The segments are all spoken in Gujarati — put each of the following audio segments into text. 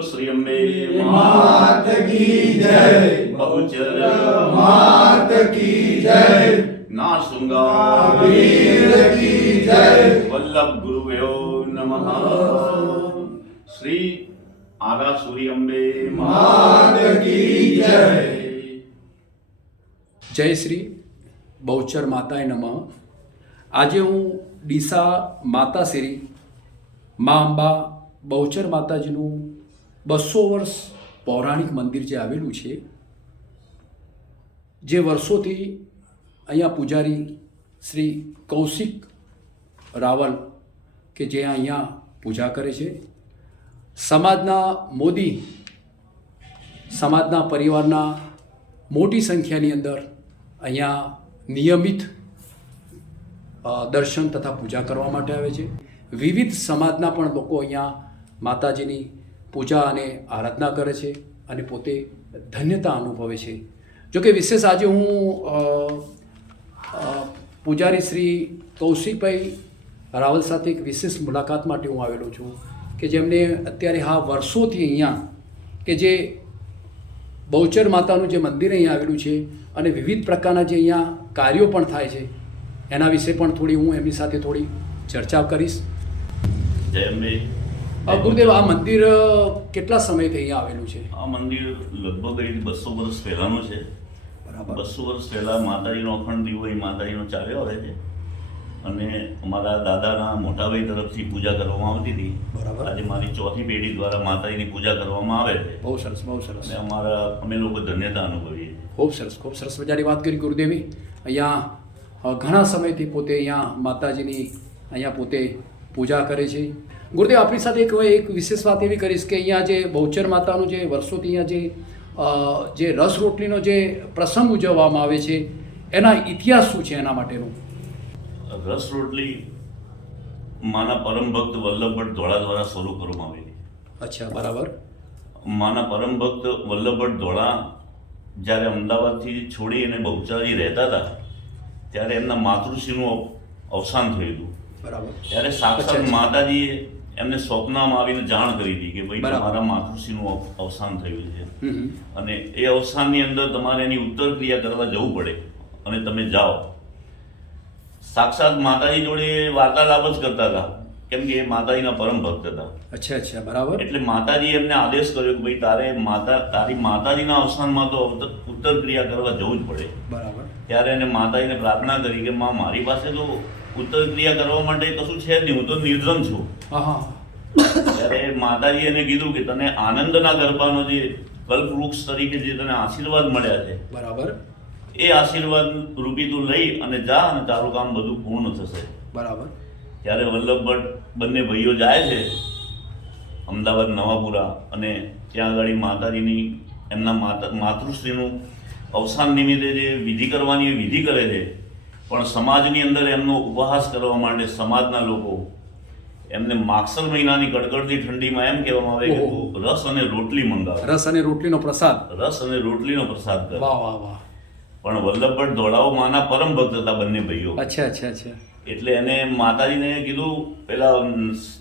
बोलो श्री अम्बे मात की जय, बहुचर मात की जय, नारसुंगा वीर की जय। वल्लभ गुरुभ्यो नमः। श्री आगा सूरी अम्बे मात की जय। જય શ્રી બહુચર માતાય નમઃ. આજે હું ડીસા માતાશ્રી મા અંબા બહુચર માતાજીનું 200 વર્ષ પૌરાણિક મંદિર જે આવેલું છે, જે વર્ષોથી અહીંયા પૂજારી શ્રી કૌશિક રાવલ કે જે અહીંયા પૂજા કરે છે, સમાજના મોદી સમાજના પરિવારના મોટી સંખ્યાની અંદર અહીંયા નિયમિત દર્શન તથા પૂજા કરવા માટે આવે છે. વિવિધ સમાજના પણ લોકો અહીંયા માતાજીની પૂજા અને આરાધના કરે છે અને પોતે ધન્યતા અનુભવે છે. જોકે વિશેષ આજે હું પૂજારી શ્રી કૌશિકભાઈ રાવલ સાથે એક વિશેષ મુલાકાત માટે હું આવેલો છું કે જેમને અત્યારે વર્ષોથી અહીંયા કે જે બહુચર માતાનું જે મંદિર અહીંયા આવેલું છે અને વિવિધ પ્રકારના જે અહીંયા કાર્યો પણ થાય છે, એના વિશે પણ થોડી હું એમની સાથે થોડી ચર્ચા કરીશ. જય અંબે. ગુરુદેવ, આ મંદિર કેટલા સમયથી અહીંયા આવેલું છે? આ મંદિર લગભગ 200 વર્ષ પહેલાનું છે. બરાબર. 200 વર્ષ પહેલા માતાજીનો અખંડ દીવો એ માતાજીનો ચાલ્યો આવે છે અને અમારા દાદાના મોટાભાઈ તરફથી પૂજા કરવામાં આવતી હતી. બરાબર. આજે મારી ચોથી પેઢી દ્વારા માતાજીની પૂજા કરવામાં આવે છે. બહુ સરસ, બહુ સરસ. અને અમે લોકો ધન્યતા અનુભવીએ છીએ. ખૂબ સરસ મજાની વાત કરી ગુરુદેવી. અહીંયા ઘણા સમયથી પોતે અહીંયા માતાજીની અહીંયા પોતે પૂજા કરે છે. ગુરુદેવ, આપણી સાથે એક વિશેષ વાત એવી કરીશ કે અહીંયા જે બહુચર માતાનું જે વર્ષોથી અહીંયા જે રસ રોટલીનો જે પ્રસંગ ઉજવવામાં આવે છે, એના ઇતિહાસ શું છે એના માટેનું? રસ રોટલી માના પરમ ભક્ત વલ્લભભટ્ટ ધોળા દ્વારા શરૂ કરવામાં આવેલી. અચ્છા, બરાબર. માના પરમ ભક્ત વલ્લભભટ્ટ ધોળા જ્યારે અમદાવાદથી છોડી અને બહુચરાજી રહેતા હતા ત્યારે એમના માતૃશ્રીનું અવસાન થયું હતું. બરાબર. ત્યારે સાક્ષાત માતાજીએ એમને સ્વપ્નમાં આવીને જાણ કરી હતી કે ભાઈ બરાબર. તમારા માતૃશ્રીનું અવસાન થયું છે હમ. અને એ અવસાનની અંદર તમારે એની ઉત્તર ક્રિયા કરવા જવું પડે અને તમે જાઓ. સાક્ષાત માતાજી જોડે વાર્તાલાપ જ કરતા હતા, કેમ કે એ માતાજીના પરમ ભક્ત હતા. અચ્છા, બરાબર. એટલે માતાજીએ એમને આદેશ કર્યો કે ભાઈ તારી માતાજીના અવસાનમાં તો ઉત્તર ક્રિયા કરવા જવું જ પડે. બરાબર. ત્યારે એને માતાજીને પ્રાર્થના કરી કે માં, મારી પાસે તો ઉત્તર ક્રિયા કરવા માટે કશું છે જ નહીં, હું તો નિર્ધન છું. હા. ત્યારે માતાજી એને કીધું કે તને આનંદના ગરબાનો જે કલ્પવૃક્ષ તરીકે જે તને આશીર્વાદ મળ્યા છે, બરાબર. એ આશીર્વાદ રૂપી તું લઈ અને જા અને તારું કામ બધું પૂર્ણ થશે. બરાબર. ત્યારે વલ્લભભટ્ટ બંને ભાઈઓ જાય છે અમદાવાદ નવાપુરા અને ત્યાં આગળ માતાજીની એમના માતૃશ્રીનું અવસાન નિમિત્તે જે વિધિ કરવાની એ વિધિ કરે છે. પણ સમાજની અંદર એમનો ઉપહાસ કરવા માટે સમાજના લોકો એમને માગસર મહિનાની કડકડતી ઠંડીમાં એમ કહેવામાં આવે કે તું રસ અને રોટલી મંગાવ. રસ અને રોટલીનો પ્રસાદ. રસ અને રોટલીનો પ્રસાદ કર. વાહ. પણ વલ્લભભટ્ટ ધોળાઓ માના પરમ ભક્ત હતા બંને ભાઈઓ. અચ્છા. એટલે એને માતાજીને કીધું, પેલા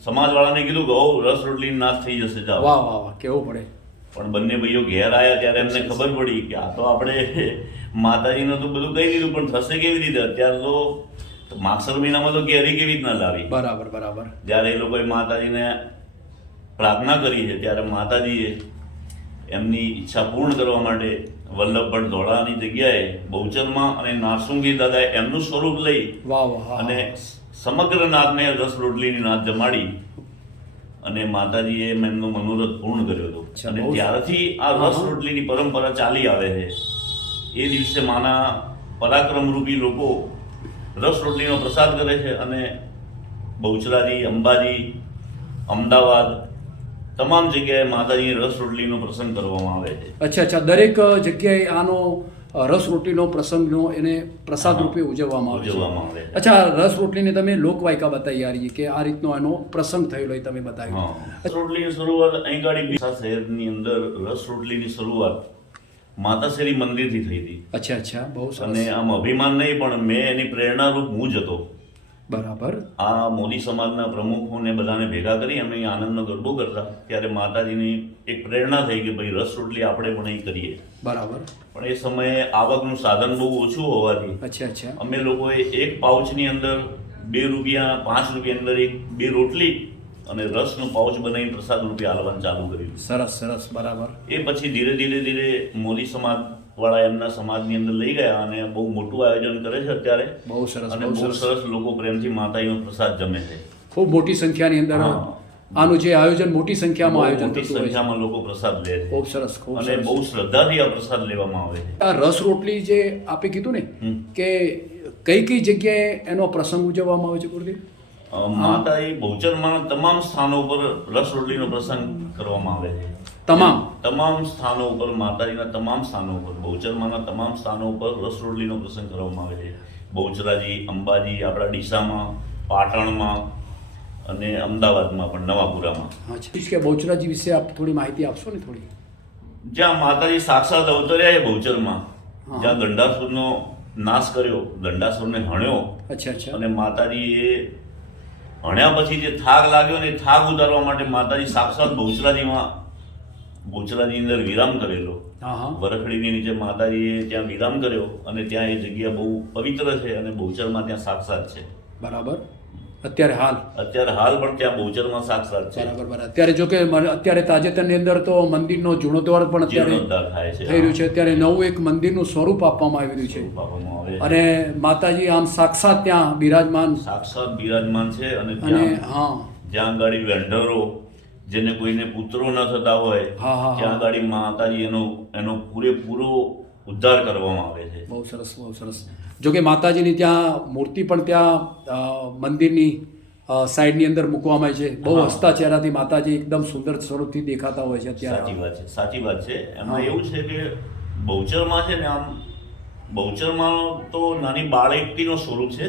સમાજવાળાને કીધું કે રસ રોટલી નાશ થઈ જશે, જાઓ. વાહ, કેવું પડે. પણ બંને ભાઈઓ ઘેર આવ્યા ત્યારે એમને ખબર પડી કે આ તો આપણે માતાજીનું તો બધું કહી દીધું, પણ થશે કેવી રીતે? અત્યારે તો માગસર મહિનામાં તો કેરી કેવી રીતના લાવી? બરાબર. જ્યારે એ લોકોએ માતાજીને પ્રાર્થના કરી છે ત્યારે માતાજીએ એમની ઈચ્છા પૂર્ણ કરવા માટે વલ્લભભટ્ટ ધોળાની જગ્યાએ બહુચરમાં અને નારસુંગી દાદાએ એમનું સ્વરૂપ લઈ અને સમગ્ર નાથને રસ રોટલીની નાથ જમાડી અને માતાજીએ એમનો મનોરથ પૂર્ણ કર્યો હતો. અને ત્યારથી આ રસ રોટલીની પરંપરા ચાલી આવે છે. એ દિવસે માના પરાક્રમરૂપી લોકો રસ રોટલીનો પ્રસાદ કરે છે અને બહુચરાજી, અંબાજી, અમદાવાદ તમામ જગ્યાએ માતાજીની રસ રોટલીનો પ્રસંગ કરવામાં આવે છે. અચ્છા. દરેક જગ્યાએ આનો રસ રોટલીનો પ્રસંગનો એને પ્રસાદ રૂપે ઉજવવામાં આવે. અચ્છા, રસ રોટલીને તમે લોકવાયકા બતાવી આ રીતે કે આ રીતનો એનો પ્રસંગ થયેલો એ તમે બતાવ્યો. રસ રોટલીની શરૂઆત અહીં ગાડી શહેરની અંદર રસ રોટલીની શરૂઆત માતાશ્રી મંદિરથી થઈ હતી. અચ્છા, બહુ સરસ. અને આમ અભિમાન નહીં, પણ મેં એની પ્રેરણારૂપ હું જ હતો. બરાબર. આ મોદી સમાજના પ્રમુખોને બધાને ભેગા કરી અમે અહીં આનંદનો ગરબો કરતા ત્યારે માતાજીની એક પ્રેરણા થઈ કે ભાઈ રસ રોટલી આપણે પણ અહીં કરીએ. બરાબર. પણ એ સમયે આવકનું સાધન બહુ ઓછું હોવાથી અચ્છા. અમે લોકોએ એક પાઉચની અંદર 2 રૂપિયા 5 રૂપિયા અંદર 2 રોટલી અને રસનું પાઉચ બનાવીને પ્રસાદ રૂપે આલવાનું ચાલુ કર્યું. સરસ. બરાબર. એ પછી ધીરે મોદી સમાજ વાળા એમના સમાજની અંદર લઈ ગયા અને બહુ મોટું આયોજન કરે છે અત્યારે. બહુ સરસ. અને બહુ સરસ લોકો પ્રેમથી માતાજીનો પ્રસાદ જમે છે. ખૂબ મોટી સંખ્યાની અંદર હા. આનું જે આયોજન મોટી સંખ્યામાં આયોજન મોટી થતું હોય છે. સંખ્યામાં લોકો પ્રસાદ લે છે. ખૂબ સરસ. અને બહુ શ્રદ્ધાથી આ પ્રસાદ લેવામાં આવે છે. આ રસ રોટલી જે આપે કીધું ને કે કઈ જગ્યાએ એનો પ્રસંગ ઉજવવામાં આવે છે ગુરુદેવ? માતાજી બહુચરમાં તમામ સ્થાનો ઉપર રસ રોટલીનો પ્રસંગ કરવામાં આવે છે. તમામ સ્થાનો ઉપર માતાજીના તમામ સ્થાનો ઉપર બહુચરમાંના તમામ સ્થાનો ઉપર રસ રોટલીનો પ્રસંગ કરવામાં આવે છે. બહુચરાજી, અંબાજી, આપણા ડીસામાં, પાટણમાં અને અમદાવાદમાં પણ નવાપુરામાં. કે બહુચરાજી વિશે આપ થોડી માહિતી આપશો ને થોડી? જ્યાં માતાજી સાક્ષાત અવતર્યા છે બહુચરમાં, જ્યાં ગંડાસુરનો નાશ કર્યો, ગંડાસુરને હણ્યો. અચ્છા. અને માતાજીએ હણ્યા પછી જે થાક લાગ્યો ને એ થાક ઉતારવા માટે માતાજી સાક્ષાત બહુચરાજી અંદર વિરામ કરેલો. વરખડીની નીચે માતાજીએ ત્યાં વિરામ કર્યો અને ત્યાં એ જગ્યા બહુ પવિત્ર છે અને બહુચરમાં ત્યાં સાક્ષાત છે. બરાબર. અત્યારે હાલ પણ ત્યાં બહુચરમાં સાક્ષાત છે. બરાબર. અત્યારે જો કે અત્યારે તાજેતરની અંદર તો મંદિરનો જીર્ણોદ્ધાર પણ અત્યારે થાય છે, થઈ રહ્યું છે. અત્યારે નવું એક મંદિરનું સ્વરૂપ આપવામાં આવી રહ્યું છે અને માતાજી આમ સાક્ષાત ત્યાં બિરાજમાન છે. અને જ્યાં ગાડી વેન્ડરો જેને કોઈને પુત્રો ન થતા હોય ત્યાં ગાડી માતાજી એનો પૂરેપૂરો ઉદ્ધાર કરવામાં આવે છે. બહુ સરસ. જો કે માતાજીની ત્યાં મૂર્તિ પણ ત્યાં મંદિરની સાઈડની અંદર મૂકવામાં આવી છે. બહુ હસતા ચહેરાથી માતાજી એકદમ સુંદર સ્વરૂપથી દેખાતા હોય છે અત્યારે. સાચી વાત છે. એમાં એવું છે કે બહુચરમાં છે ને આમ બહુચરમાં તો નાની બાળ એકટીનો સ્વરૂપ છે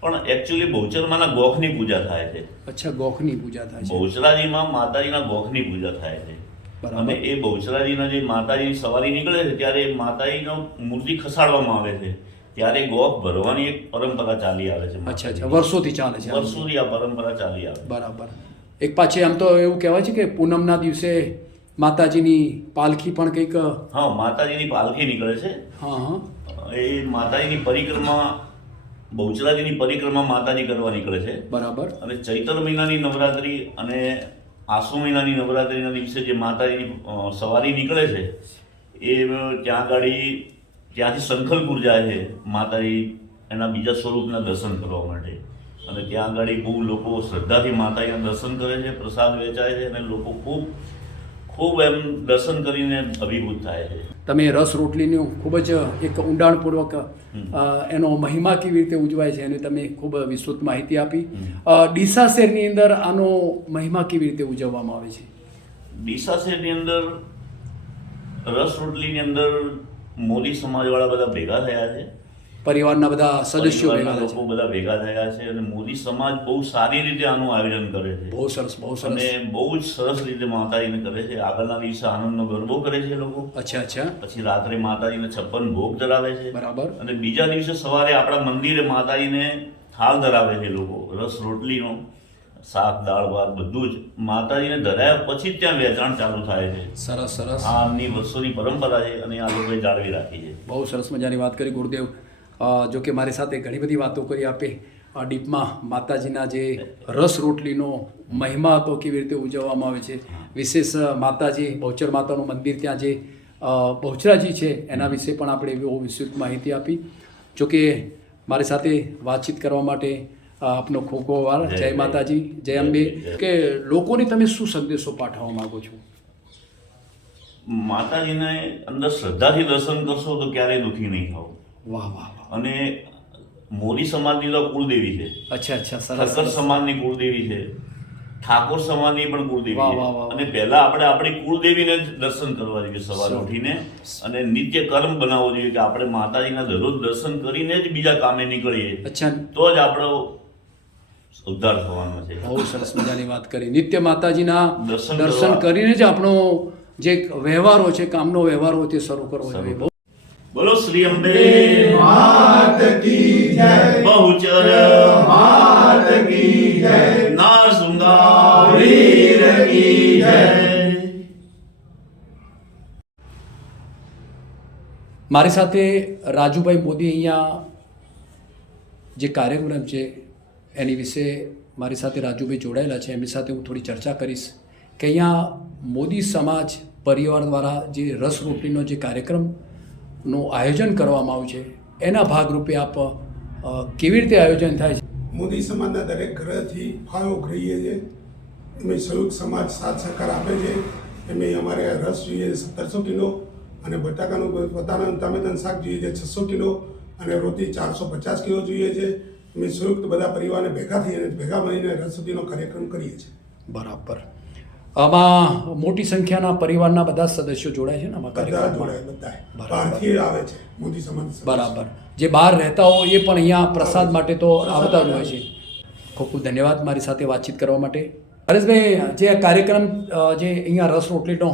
પણ એકચ્યુઅલી બહુચરમાંના ગોખની પૂજા થાય છે. અચ્છા, ગોખની પૂજા થાય છે. બહુચરાજીમાં માતાજીના ગોખની પૂજા થાય છે. અને એ બહુચરાજીના જે માતાજીની સવારી નીકળે છે ત્યારે માતાજીનો મૂર્તિ ખસાડવામાં આવે છે ત્યારે ગોખ ભરવાની એક પરંપરા ચાલી આવે છે. અચ્છા. વર્ષોથી ચાલે છે. વર્ષોથી આ પરંપરા ચાલી આવે. બરાબર. એક પાછી આમ તો એવું કહેવાય છે કે પૂનમના દિવસે માતાજીની પાલખી પણ કંઈક માતાજીની પાલખી નીકળે છે. એ માતાજીની પરિક્રમા બહુચરાજીની પરિક્રમા માતાજી કરવા નીકળે છે. બરાબર. અને ચૈત્ર મહિનાની નવરાત્રી અને આસો મહિનાની નવરાત્રીના દિવસે જે માતાજીની સવારી નીકળે છે એ ત્યાંથી સંખલપુર જાય છે માતાજી એના બીજા સ્વરૂપના દર્શન કરવા માટે. અને ત્યાં આગળ બહુ લોકો શ્રદ્ધાથી માતાજીના દર્શન કરે છે, પ્રસાદ વેચાય છે અને લોકો ખૂબ એમ દર્શન કરીને અભિભૂત થાય છે. તમે રસ રોટલીનું ખૂબ જ એક ઊંડાણપૂર્વક એનો મહિમા કેવી રીતે ઉજવાય છે એની તમે ખૂબ વિસ્તૃત માહિતી આપી. ડીસા શહેરની અંદર આનો મહિમા કેવી રીતે ઉજવવામાં આવે છે? ડીસા શહેરની અંદર રસ રોટલીની અંદર મોદી સમાજવાળા બધા ભેગા થયા છે. પરિવારના બધા સદસ્યો લોકો બધા ભેગા થયા છે અને મોદી સમાજ બહુ સારી રીતે આનું આયોજન કરે છે. બહુ સરસ. અને બહુ જ સરસ રીતે માતાજીને કરે છે. આગળના દિવસે આનંદનો ગરબો કરે છે લોકો. અચ્છા. પછી રાત્રે માતાજીને 56 ભોગ ધરાવે છે. બરાબર. અને બીજા દિવસે સવારે આપણા મંદિરે માતાજીને થાળ ધરાવે છે લોકો રસ રોટલીનો, શાક, દાળ, ભાત બધું જ માતાજીને ધરાયા પછી જ ત્યાં વેચાણ ચાલુ થાય છે. સરસ. આ આમની વર્ષોની પરંપરા છે અને આ લોકોએ જાળવી રાખી છે. બહુ સરસ મજાની વાત કરી ગુરુદેવ. જો કે મારી સાથે ઘણી બધી વાતો કરી આપે ડીપમાં માતાજીના જે રસ રોટલીનો મહિમા હતો કેવી રીતે ઉજવવામાં આવે છે, વિશેષ માતાજી બહુચર માતાનું મંદિર ત્યાં જે બહુચરાજી છે એના વિશે પણ આપણે બહુ વિસ્તૃત માહિતી આપી. જો કે મારી સાથે વાતચીત કરવા માટે આપનો ખૂબ ખૂબ આભાર. જય માતાજી, જય અંબે. કે લોકોને તમે શું સંદેશો પાઠવવા માંગો છો? માતાજીને અંદર શ્રદ્ધાથી દર્શન કરશો તો ક્યારેય દુઃખી નહીં થાવ. વાહ. અને મોદી સમાજની તો કુળદેવી છે. અચ્છા. ઠક્કર સમાજની કુળદેવી છે, ઠાકોર સમાજની પણ કુળદેવી છે. વાહ. અને પહેલા આપણે આપણી કુળદેવીને જ દર્શન કરવા જોઈએ સવારે ઉઠીને અને નિત્ય કર્મ બનાવવો જોઈએ કે આપણે માતાજીના દરરોજ દર્શન કરીને જ બીજા કામે નીકળીએ. અચ્છા. તો જ આપણો ઉદ્ધાર થવાનો છે. બહુ સરસ મજાની વાત કરી. નિત્ય માતાજીના દર્શન કરીને જ આપણો જે વ્યવહારો છે, કામનો વ્યવહારો તે શરૂ કરવો જોઈએ. બોલો શ્રી અંબે માત કી જય. બહુચર મારી સાથે રાજુભાઈ મોદી અહીંયા જે કાર્યક્રમ છે એની વિશે મારી સાથે રાજુભાઈ જોડાયેલા છે, એમની સાથે હું થોડી ચર્ચા કરીશ કે અહીંયા મોદી સમાજ પરિવાર દ્વારા જે રસ રોટલીનો જે કાર્યક્રમનું આયોજન કરવામાં આવ્યું છે એના ભાગરૂપે આપ કેવી રીતે આયોજન થાય છે? મોદી સમાજના દરેક ઘરેથી ફાળો ગ્રહીએ છીએ. એમાં સંયુક્ત સમાજ સાથ સહકાર આપે છે. એમાં અમારે રસ જોઈએ 1700 કિલો અને બટાકાનું પોતાનું ટમેટાનું શાક જોઈએ છે 600 કિલો અને રોટી 450 કિલો જોઈએ છે. અમે સંયુક્ત બધા પરિવારને ભેગા થઈને ભેગા મળીને રસ સુધીનો કાર્યક્રમ કરીએ છીએ. બરાબર. આમાં મોટી સંખ્યાના પરિવારના બધા સદસ્યો જોડાય છે ને આમાં બધા કાર્યક્રમમાં? જોડાય, બધા બરાબર. બહારથી આવે છે મોદી સમાજ સદસ્ય. બરાબર. જે બહાર રહેતા હોય એ પણ અહીંયા પ્રસાદ માટે તો આવતા જ હોય છે. ખૂબ ખૂબ ધન્યવાદ મારી સાથે વાતચીત કરવા માટે. હરેશભાઈ, જે આ કાર્યક્રમ જે અહીંયા રસ રોટલીનો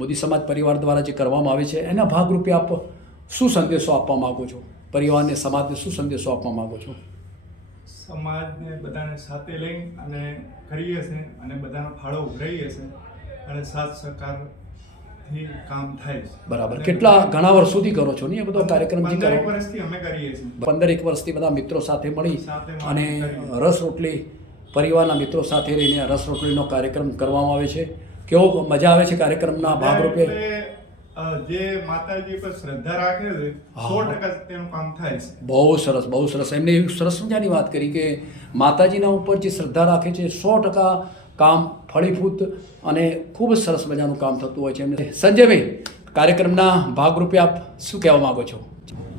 મોદી સમાજ પરિવાર દ્વારા જે કરવામાં આવે છે એના ભાગરૂપે આપ શું સંદેશો આપવા માગો છો? પરિવારને, સમાજને શું સંદેશો આપવા માગો છો? સમાજને બધાને સાથે લઈ અને કરીએ છીએ અને બધાનો ફાળો ઉઘરાઈએ છીએ અને સાથ સહકારથી કામ થાય છે. બરાબર. કેટલા ઘણા વર્ષોથી કરો છો ને એ બધો કાર્યક્રમ જે 15 કરો? વર્ષથી અમે કરીએ છીએ. 15 વર્ષથી બધા મિત્રો સાથે મળી સાથે અને કરીએ. રસ રોટલી પરિવારના મિત્રો સાથે રહીને આ રસ રોટલીનો કાર્યક્રમ કરવામાં આવે છે. કેવો મજા આવે છે કાર્યક્રમના ભાગરૂપે? એટલે, જે માતાજી પર શ્રદ્ધા રાખે છે હા. 100% તેનું કામ થાય છે. બહુ સરસ, બહુ સરસ. એમને એવી સરસ મજાની વાત કરી કે માતાજીના ઉપર જે શ્રદ્ધા રાખે છે 100% કામ ફળીભૂત અને ખૂબ જ સરસ મજાનું કામ થતું હોય છે એમને. સંજયભાઈ, કાર્યક્રમના ભાગરૂપે આપ શું કહેવા માગો છો?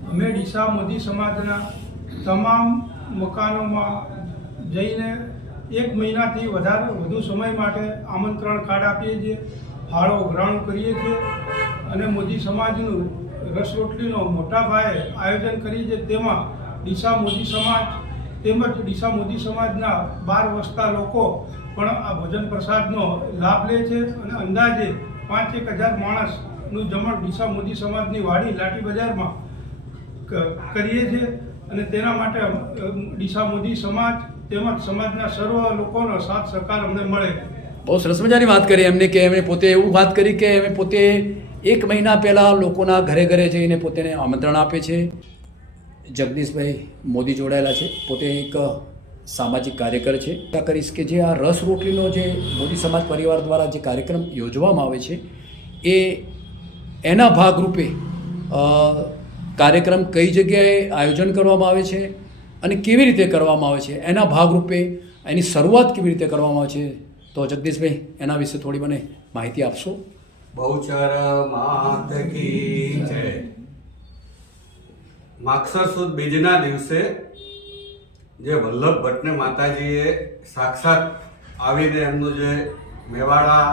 અમે ડીસા મોદી સમાજના તમામ મકાનોમાં જઈને 1 મહિનાથી વધુ સમય માટે આમંત્રણ કાર્ડ આપીએ છીએ, ફાળો ઉઘરાણું કરીએ છીએ અને મોદી સમાજનું રસ રોટલીનો મોટા પાયે આયોજન કરીએ છીએ. તેમાં ડીસા મોદી સમાજ તેમજ ડીસા મોદી સમાજના 12 વસતા લોકો પણ આ ભોજન પ્રસાદનો લાભ લે છે અને અંદાજે 5-1000 માણસનું જમણ ડીસા મોદી સમાજની વાડી લાઠી બજારમાં કરીએ છીએ અને તેના માટે ડીસા મોદી સમાજ તેમજ સમાજના સર્વ લોકોનો સાથ સહકાર અમને મળે. બહુ સરસ મજાની વાત કરી એમને કે એમણે પોતે એવું વાત કરી કે એમણે પોતે 1 મહિના પહેલાં લોકોના ઘરે ઘરે જઈને પોતેને આમંત્રણ આપે છે. જગદીશભાઈ મોદી જોડાયેલા છે, પોતે એક સામાજિક કાર્યકર છે. કરીશ કે જે આ રસ રોટલીનો જે મોદી સમાજ પરિવાર દ્વારા જે કાર્યક્રમ યોજવામાં આવે છે એ એના ભાગરૂપે કાર્યક્રમ કઈ જગ્યાએ આયોજન કરવામાં આવે છે અને કેવી રીતે કરવામાં આવે છે, એના ભાગરૂપે એની શરૂઆત કેવી રીતે કરવામાં આવે છે, તો જગદીશભાઈ એના વિશે થોડી મને માહિતી આપશો? બહુચર માત કી જય. માગસર સુદ બીજના દિવસે જે વલ્લભ ભટ્ટને માતાજીએ સાક્ષાત આવીને એમનું જે મેવાડા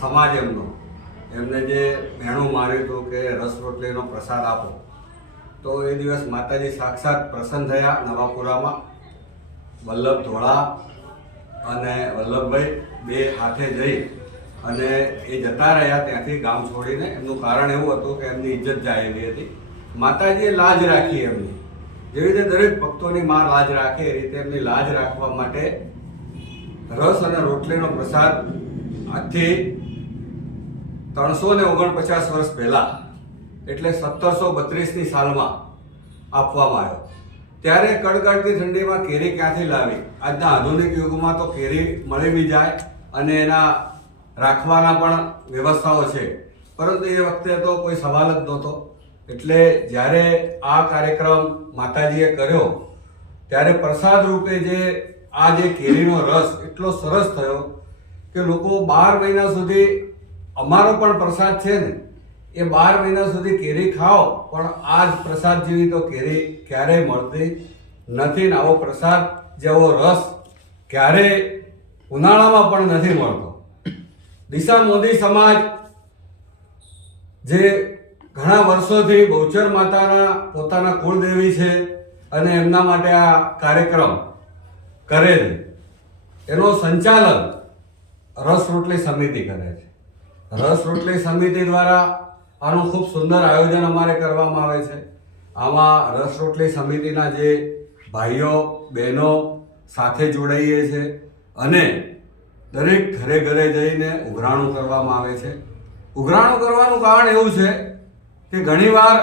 સમાજ એમને જે મહેણું માર્યું હતું કે રસ રોટલીનો પ્રસાદ આપો, તો એ દિવસ માતાજી સાક્ષાત પ્રસન્ન થયા. નવાપુરામાં વલ્લભ ધોળા અને વલ્લભભાઈ બે હાથે જઈ અને એ જતા રહ્યા ત્યાંથી ગામ છોડીને. એમનું કારણ એવું હતું કે એમની ઇજ્જત જાયેલી હતી. માતાજીએ લાજ રાખી એમની, જેવી રીતે દરેક ભક્તોની માં લાજ રાખે એ રીતે એમની લાજ રાખવા માટે રસ અને રોટલીનો પ્રસાદ આજથી 349 વર્ષ પહેલાં એટલે 1732ની સાલમાં આપવામાં આવ્યો. ત્યારે કડકડતી ઠંડીમાં કેરી ક્યાંથી લાવી? આજના આધુનિક યુગમાં તો કેરી મળી બી જાય અને એના રાખવાના પણ વ્યવસ્થાઓ છે, પરંતુ એ વખતે તો કોઈ સવાલ જ નહોતો. એટલે જ્યારે આ કાર્યક્રમ માતાજીએ કર્યો ત્યારે પ્રસાદ રૂપે આ જે કેરીનો રસ એટલો સરસ થયો કે લોકો 12 મહિના સુધી, અમારો પણ પ્રસાદ છે ને, એ 12 મહિના સુધી કેરી ખાઓ પણ આ જ પ્રસાદ જેવી તો કેરી ક્યારેય મળતી નથી ને આવો પ્રસાદ જેવો રસ ક્યારેય ઉનાળામાં પણ નથી મળતો. ડીસા મોદી સમાજ જે ઘણા વર્ષોથી બહુચર માતાના પોતાના કુળદેવી છે અને એમના માટે આ કાર્યક્રમ કરે છે, એનો સંચાલન રસ રોટલી સમિતિ કરે છે. રસ રોટલી સમિતિ દ્વારા આનું ખૂબ સુંદર આયોજન અમારે કરવામાં આવે છે. આમાં રસ રોટલી સમિતિના જે ભાઈઓ બહેનો સાથે જોડાઈએ છે અને દરેક ઘરે ઘરે જઈને ઉઘરાણું કરવામાં આવે છે. ઉઘરાણું કરવાનું કારણ એવું છે કે ઘણીવાર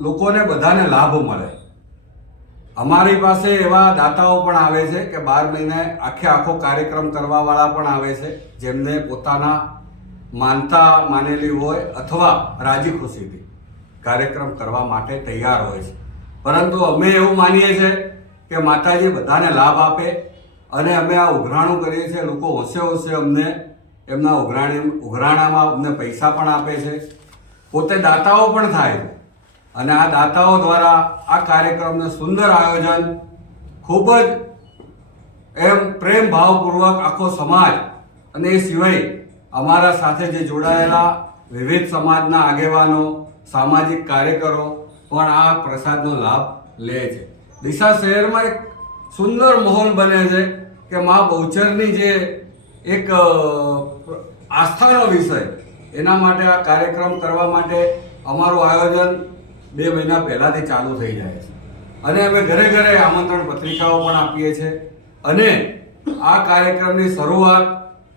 લોકોને બધાને લાભ મળે. અમારી પાસે એવા દાતાઓ પણ આવે છે કે 12 મહિને આખો કાર્યક્રમ કરવાવાળા પણ આવે છે, જેમને પોતાના માનતા માનેલી હોય અથવા રાજી ખુશીથી કાર્યક્રમ કરવા માટે તૈયાર હોય છે. પરંતુ અમે એવું માનીએ છીએ કે માતાજી બધાને લાભ આપે અને અમે આ ઉઘરાણું કરીએ છીએ. લોકો હોંશે હોંશે અમને એમના ઉઘરાણામાં અમને પૈસા પણ આપે છે, પોતે દાતાઓ પણ થાય છે. અને આ દાતાઓ દ્વારા આ કાર્યક્રમનું સુંદર આયોજન ખૂબ જ એમ પ્રેમ ભાવપૂર્વક આખો સમાજ અને એ સિવાય અમારા સાથે જે જોડાયેલા વિવિધ સમાજના આગેવાનો, સામાજિક કાર્યકરો પણ આ પ્રસાદનો લાભ લે છે. ડીસા શહેરમાં એક સુંદર માહોલ બને છે કે મા બહુચરની જે એક આસ્થાનો વિષય, એના માટે આ કાર્યક્રમ કરવા માટે અમારું આયોજન 2 મહિના પહેલાંથી ચાલુ થઈ જાય છે. અને અમે ઘરે ઘરે આમંત્રણ પત્રિકાઓ પણ આપીએ છીએ. અને આ કાર્યક્રમની શરૂઆત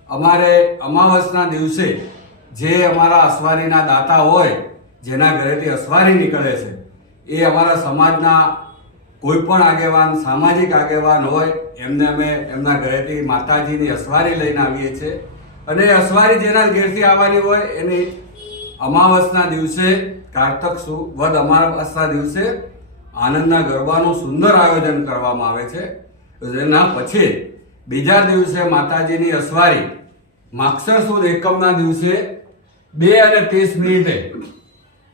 અમારે અમાવસના દિવસે જે અમારા અસવારીના દાતા હોય, જેના ઘરેથી અસવારી નીકળે છે, એ અમારા સમાજના કોઈ પણ આગેવાન, સામાજિક આગેવાન હોય, એમને અમે એમના ઘરેથી માતાજીની અસવારી લઈને આવીએ છીએ. અને અસવારી જેના ઘેરથી આવવાની હોય એની અમાવસના દિવસે, કારતક વદ અમાવસના દિવસે આનંદના ગરબાનું સુંદર આયોજન કરવામાં આવે છે. એના પછી બીજા દિવસે માતાજીની અસવારી માગસર સુદ એકમના દિવસે 2:30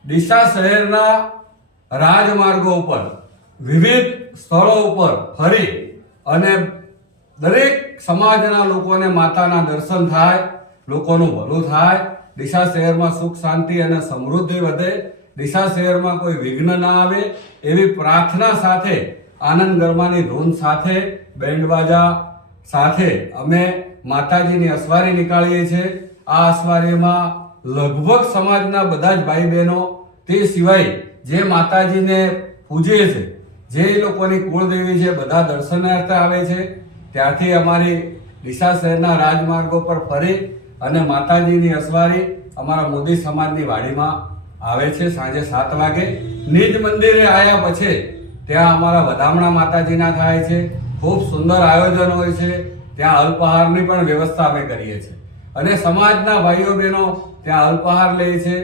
ડીસા શહેરના રાજમાર્ગો ઉપર વિવિધ સ્થળો ઉપર ફરી અને દરેક સમાજના લોકોને માતાના દર્શન થાય, લોકોનું ભલું થાય, ડીસા શહેરમાં સુખ શાંતિ અને સમૃદ્ધિ વધે, ડીસા શહેરમાં કોઈ વિઘ્ન ના આવે, એવી પ્રાર્થના સાથે આનંદ ગરબાની ધૂન સાથે, બેન્ડવાજા સાથે અમે માતાજીની અસવારી નીકાળીએ છીએ. આ અસવારીમાં લગભગ સમાજના બધા જ ભાઈ બહેનો, તે સિવાય જે માતાજીને પૂજે છે, જે લોકોની કુળદેવી છે, બધા દર્શનાર્થે આવે છે. ત્યાંથી અમારી ડીસા શહેરના રાજમાર્ગો પર ફરી અને માતાજીની અસવારી અમારા મોદી સમાજની વાડીમાં આવે છે. સાંજે 7 વાગે નિજ મંદિરે આવ્યા પછી ત્યાં અમારા વધામણા માતાજીના થાય છે. ખૂબ સુંદર આયોજન હોય છે. ત્યાં અલ્પાહારની પણ વ્યવસ્થા અમે કરીએ છીએ અને સમાજના ભાઈઓ બહેનો ત્યાં અલ્પાહાર લે છે.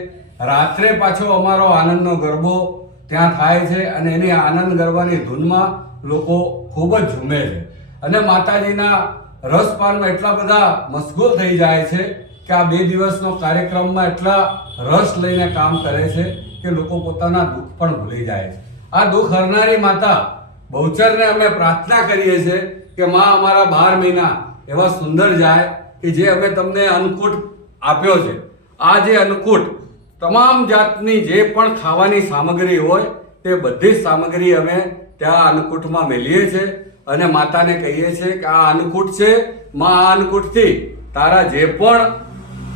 રાત્રે પાછો અમારો આનંદનો ગરબો ત્યાં થાય છે અને એની આનંદ ગરબાની ધૂનમાં લોકો ખૂબ જ ઝૂમે છે અને માતાજીના રસપાનમાં એટલા બધા મશગુલ થઈ જાય છે કે આ 2 દિવસનો કાર્યક્રમમાં એટલા રસ લઈને કામ કરે છે કે લોકો પોતાના દુઃખ પણ ભૂલી જાય છે. આ દુઃખ હરનારી માતા બહુચરને અમે પ્રાર્થના કરીએ છીએ કે માં અમારા 12 મહિના એવા સુંદર જાય કે જે અમે તમને અન્નકૂટ આપ્યો છે. આ જે અન્નકૂટ તમામ જાતની જે પણ ખાવાની સામગ્રી હોય તે બધી જ સામગ્રી અમે ત્યાં અન્નકૂટમાં મેલીએ છીએ અને માતાને કહીએ છીએ કે આ અન્નકૂટ છે માં, આ અન્નકૂટથી તારા જે પણ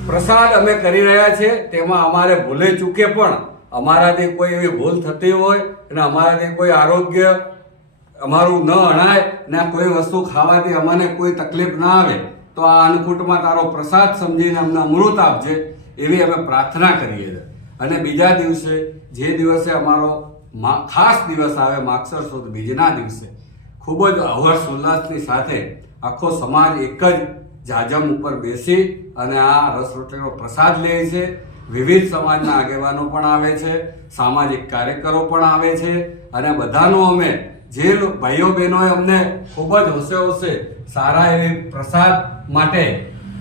પ્રસાદ અમે કરી રહ્યા છીએ તેમાં અમારે ભૂલે ચૂકે પણ અમારાથી કોઈ એવી ભૂલ થતી હોય અને અમારાથી કોઈ આરોગ્ય અમારું ન અણાય ને કોઈ વસ્તુ ખાવાથી અમને કોઈ તકલીફ ના આવે તો આ અન્નકૂટમાં તારો પ્રસાદ સમજીને અમને અમૃત આપજે, એવી અમે પ્રાર્થના કરીએ છીએ. અને બીજા દિવસે જે દિવસે અમારો ખાસ દિવસ આવે માગસર સુદ બીજના દિવસે ખૂબ જ હર્ષ ઉલ્લાસની સાથે આખો સમાજ એક જ જાજમ ઉપર બેસી અને આ રસ રોટલીનો પ્રસાદ લે છે. વિવિધ સમાજના આગેવાનો પણ આવે છે, સામાજિક કાર્યકરો પણ આવે છે અને બધાનો અમે જે ભાઈઓ બહેનોએ અમને ખૂબ જ હોંશે હોંશે સારા એવી પ્રસાદ માટે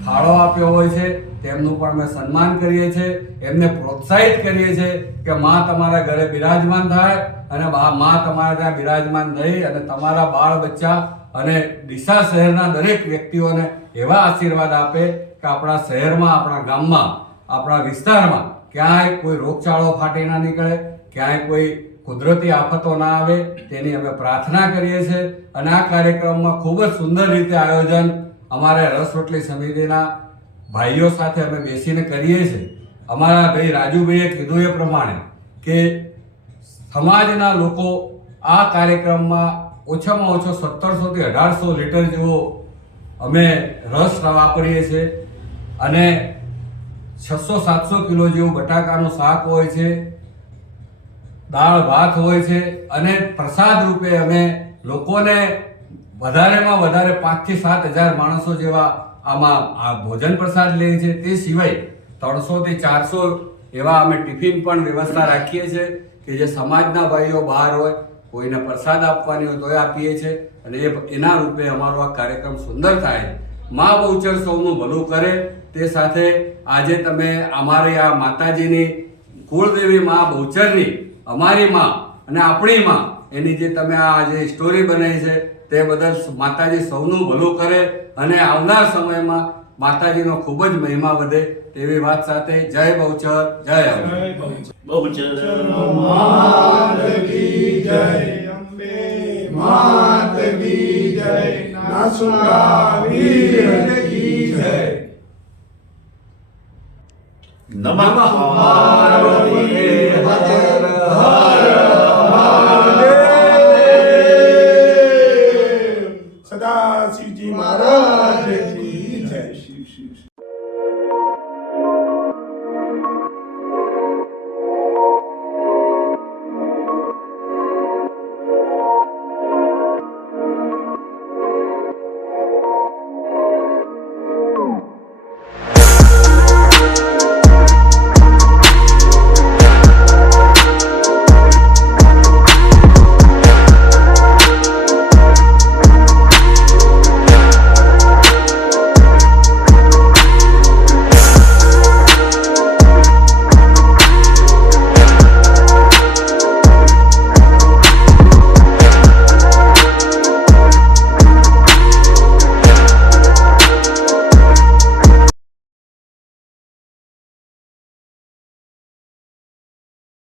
ફાળો આપ્યો હોય છે તેમનું પણ અમે સન્માન કરીએ છીએ. એમને પ્રોત્સાહિત કરીએ છીએ કે માં તમારા ઘરે બિરાજમાન થાય અને માં તમારા ત્યાં બિરાજમાન થઈ અને તમારા બાળ બચ્ચા અને ડીસા શહેરના દરેક વ્યક્તિઓને એવા આશીર્વાદ આપે કે આપણા શહેરમાં, આપણા ગામમાં, આપણા વિસ્તારમાં ક્યાંય કોઈ રોગચાળો ફાટી ના નીકળે, ક્યાંય કોઈ કુદરતી આફતો ના આવે, તેની અમે પ્રાર્થના કરીએ છીએ. અને આ કાર્યક્રમમાં ખૂબ જ સુંદર રીતે આયોજન અમારે રસ રોટલી સમિતિના ભાઈઓ સાથે અમે બેસીને કરીએ છીએ. અમારા ભાઈ રાજુભાઈએ કીધું એ પ્રમાણે કે સમાજના લોકો આ કાર્યક્રમમાં ઓછામાં ઓછો 1700 થી 1800 લીટર જેવો અમે રસ વાપરીએ છીએ અને 600-700 કિલો જેવું બટાકાનું શાક હોય છે. દાળ ભાત હોય છે અને પ્રસાદ રૂપે અમે લોકોને વધારેમાં વધારે 5 થી 7 હજાર માણસો જેવા આમાં આ ભોજન પ્રસાદ લે છે. તે સિવાય 300 થી 400 એવા અમે ટિફિન પણ વ્યવસ્થા રાખીએ છીએ કે જે સમાજના ભાઈઓ બહાર હોય કોઈને પ્રસાદ આપવાની હોય તો એ આપીએ છીએ અને એના રૂપે અમારો આ કાર્યક્રમ સુંદર થાય. મા બહુચર સૌનું ભલું કરે. તે સાથે આજે તમે અમારી આ માતાજીની કુળદેવી મા બહુચરની અમારી મા અને આપણી મા એની જે તમે આ જે સ્ટોરી બનાવી છે તે બદલ માતાજી સૌનું ભલું કરે અને આવનાર સમયમાં માતાજીનો ખૂબ જ મહિમા વધે તેવી વાત સાથે જય બહુચર, જય અંબે. જય બહુચર. બહુચર માત કી જય. અંબે માત કી જય. નાસુંગા વીર કી જય. નમઃ